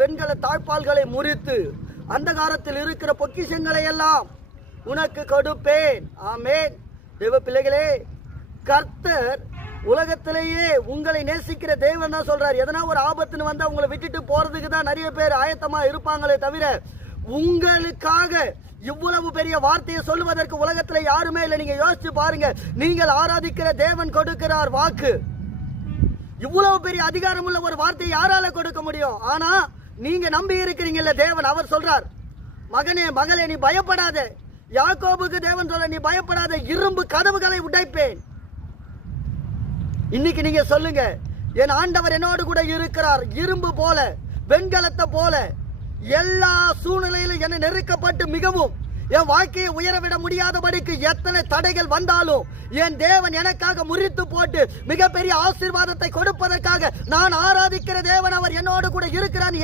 வெண்கல தாழ்பால்களை முறித்து அந்தகாரத்தில் இருக்கிற பொக்கிஷங்களை எல்லாம் உனக்கு கொடுப்பேன். ஆமென். தேவ பிள்ளைகளே, கர்த்தர் உலகத்திலேயே உங்களை நேசிக்கிற தேவன் தான் சொல்றார். எதனா ஒரு ஆபத்துன்னு வந்தா உங்களை விட்டுட்டு போறதுக்கு தான் நிறைய பேர் ஆயத்தமா இருப்பாங்களே தவிர உங்களுக்காக இவ்வளவு பெரிய வார்த்தையை சொல்லுவதற்கு உலகத்துல யாருமே இல்லை. நீங்க யோசிச்சு பாருங்க, நீங்கள் ஆராதிக்கிற தேவன் கொடுக்கிறார் வாக்கு. இவ்வளவு பெரிய அதிகாரம் உள்ள ஒரு வார்த்தையை யாரால கொடுக்க முடியும்? ஆனா நீங்க நம்பி இருக்கிறீங்கல்ல தேவன், அவர் சொல்றார், மகனே மகளே நீ பயப்படாத. யாக்கோபுக்கு தேவன் சொல்ல, நீ பயப்படாத, இரும்பு கதவுகளை உடைப்பேன். இன்னைக்கு நீங்க சொல்லுங்க, என் ஆண்டவர் என்னோடு கூட இருக்கிறார். இரும்பு போல, வெண்கலத்தை போல எல்லா சூழ்நிலையிலும் என்னை நெருக்கப்பட்டு மிகவும் என் வாழ்க்கையை உயரவிட முடியாதபடிக்கு எத்தனை தடைகள் வந்தாலும் என் தேவன் எனக்காக முறித்து போட்டு மிகப்பெரிய ஆசீர்வாதத்தை கொடுப்பதற்காக நான் ஆராதிக்கிற தேவன் அவர் என்னோடு கூட இருக்கிறார்.